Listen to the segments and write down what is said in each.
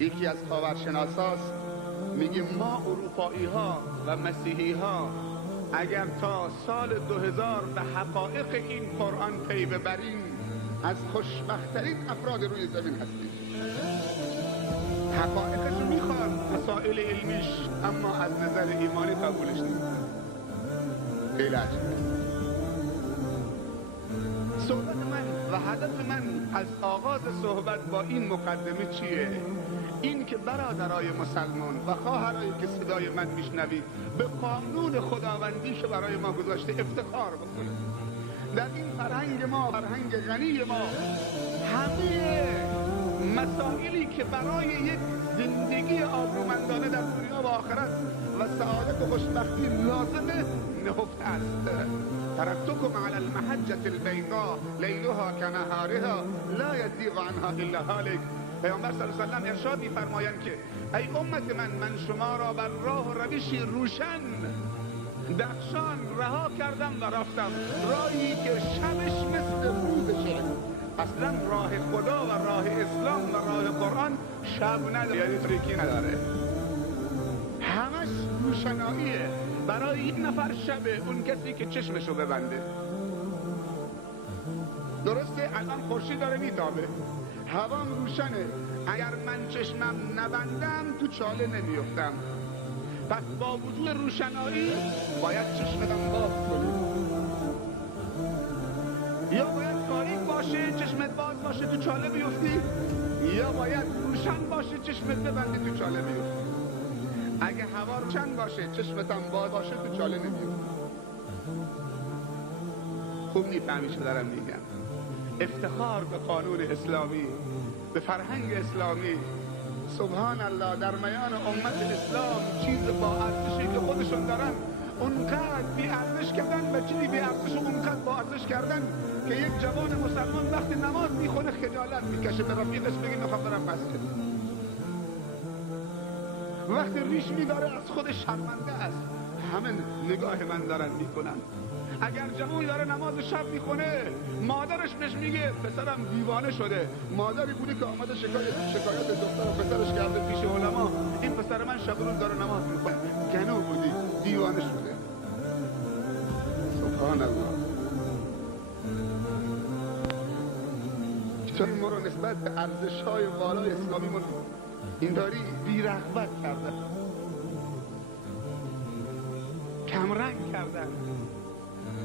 یکی از خاورشناساست میگه ما اروپایی ها و مسیحی ها اگر تا سال 2000 به حقایق این قرآن پی ببریم از خوشبخت‌ترین افراد روی زمین هستیم. حقایقش رو میخوان، مسائل علمیش، اما از نظر ایمانی قبولش نمیکنن. خیلی عجیبه. صحبت من و هدف من از آغاز صحبت با این مقدمه چیه؟ این که برادرای مسلمان و خواهرایی که صدای من میشنوید به قانون خداوندی که برای ما گذاشته افتخار بکنید. در این فرهنگ ما، فرهنگ غنی ما، همه مسائلی که برای یک زندگی آبرومندانه در دنیا و آخرت و سعادت و خوشبختی لازمه نهفته است. ترکتکم علی المحجة البیضاء لیلها کنهارها لا یزیغ عنها الا هالک. پیامبر صلی الله علیه و سلم ارشاد می‌فرمایند که ای امت من شما را بر راه و روشی روشن درخشان رها کردم و رفتم، راهی که شبش مثل روزشه. اصلا راه خدا و راه اسلام و راه قرآن شب نداره، یعنی تاریکی نداره، همش روشناییه. برای یک نفر شبه، اون کسی که چشمشو ببنده. درسته الان خورشید داره میتابه، هوام روشنه، اگر من چشمم نبندم تو چاله نمیفتم. پس با وجود روشنایی باید چشمتم باز کنی، یا باید تاریک باشه چشمت باز باشه تو چاله بیفتی، یا باید روشن باشه چشمت ببندی تو چاله بیفتی. اگه هوا روشن باشه چشمتم باز باشه تو چاله نمیفتی. خوب میفهمی چه دارم میگم. افتخار به قانون اسلامی، به فرهنگ اسلامی. سبحان الله، در میان امت اسلام چیز با ارزشی که خودشون دارن اونقدر بی ارزش کردن و چیزی بی ارزش اونقدر با ارزش کردن که یک جوان مسلمان وقتی نماز میخونه خجالت میکشه به رفیقش بگی میخوام برم مسجد. وقتی ریش میداره از خودش شرمنده است، همه نگاه من دارن میکنن. اگر جوانی داره نماز شب میخونه مادرش بهش میگه پسرم دیوانه شده، مادری بوده که آمده شکایت دختر و پسرش کرده پیش علما، این پسر من شب روز داره نماز میخونه، گنو بودی دیوانه شده. سبحان الله. چون ما رو نسبت به ارزش‌های والای اسلامیمون اینطوری بی‌رغبت کردن، کمرنگ کردن،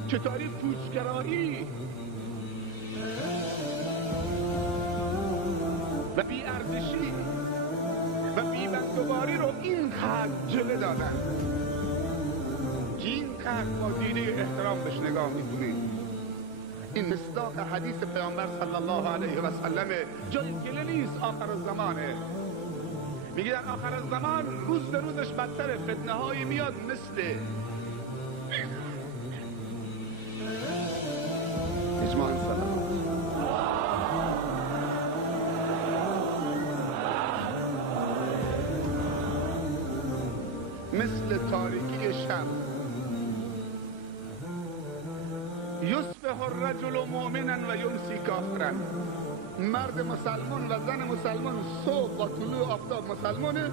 چطوری پوچگرایی و بی‌ارزشی و بی‌بندوباری رو اینقدر جلوه دادن که اینقدر با دیده احترام بهش نگاه می‌کنیم. این مصداق حدیث پیامبر صلی الله علیه و سلم، جای گله نیست، آخر الزمانه. میگه در آخر الزمان روز به روزش بدتره، فتنه هایی میاد مثل اجماع سلام، مثل تاریکی شب. یصبح الرجل مؤمنا و یمسی کافرا. مرد مسلمان و زن مسلمان صبح با طلوع آفتاب مسلمانه،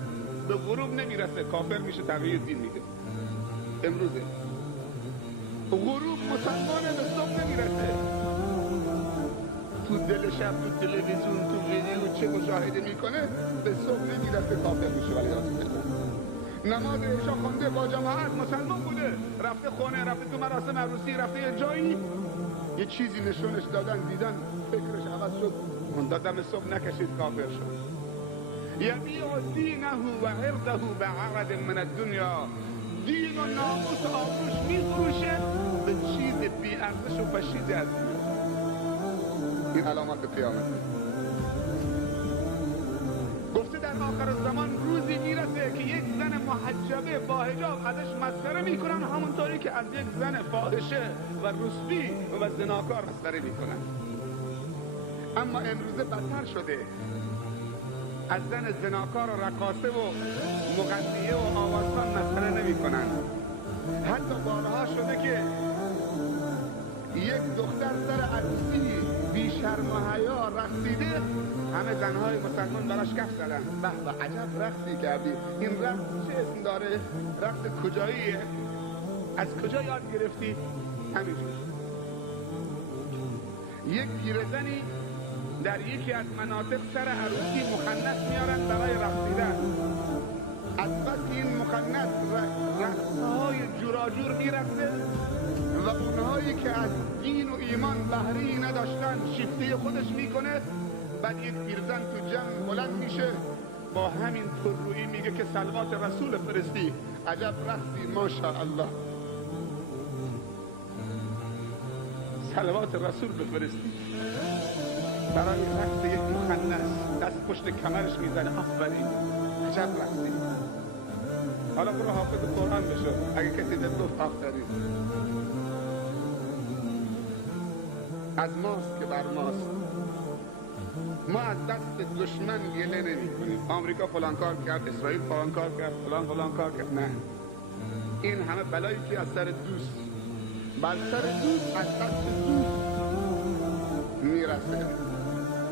به غروب نمیرسه کافر میشه، تغییر دین میده. امروزه غروب مسلمانه، به صبح نمیرسه، تو دل شب تو تلویزیون تو ویدیو چه مشاهده میکنه، به صبح نمیرسه کافر میشه. ولی نماز عشا خونده با جماعت مسلمان بوده، رفته خونه، رفته تو مراسم عروسی، رفته یه جایی یه چیزی نشونش دادن، دیدن فکرش عوض شد، دم صبح نکشید کافر شد. یبیع دینه و عرضه بعرض من الدنیا. دین و ناموس و آبروش میفروشه به چیز بی ارزش و پشیده از این علامات قیامت. گفته در آخر زمان روزی میرسه که یک زن محجبه با حجاب ازش مسخره میکنن، همونطوری که از یک زن فاحشه و رسبی و زناکار مسخره میکنن. اما امروزه بدتر شده، از زن زناکار و رقاصه و مغنیه و آوازخوان مسخره نمیکنن. حتی بارها شده که یک دختر سر عروسی بی شرم و حیا رقصیده، همه زنهای مسلمان براش کف زدن. به به عجب رقصی کردی، این رقص چه اسم داره؟ رقص کجاییه؟ از کجا یاد گرفتی؟ همینجور یک پیرزنی در یکی از مناطق سر عروسی مخنث میارن برای رقصیدن. از بس این مخنث رقصهای جوراجور میرقصه و اونهایی که از دین و ایمان بهره‌ای نداشتن شیفته خودش میکنه. بعد یک پیرزن تو جمع بلند میشه با همین پررویی میگه که صلوات رسول فرستی، عجب رقصی ماشاءالله، صلوات رسول بفرستی. برای رقص یک مخنث دست پشت کمرش میزنه، آفرین عجب رقصی. حالا برو حافظ قرآن بشو اگه کسی بهت گفت آفرین. از ماست که بر ماست. ما از دست دشمن گله نمی کنیم. آمریکا فلان کار کرد، اسرائیل فلان کار کرد، فلان کار کرد. نه، این همه بلایی که از سر دوست، بر سر دوست، از دست دوست میرسه.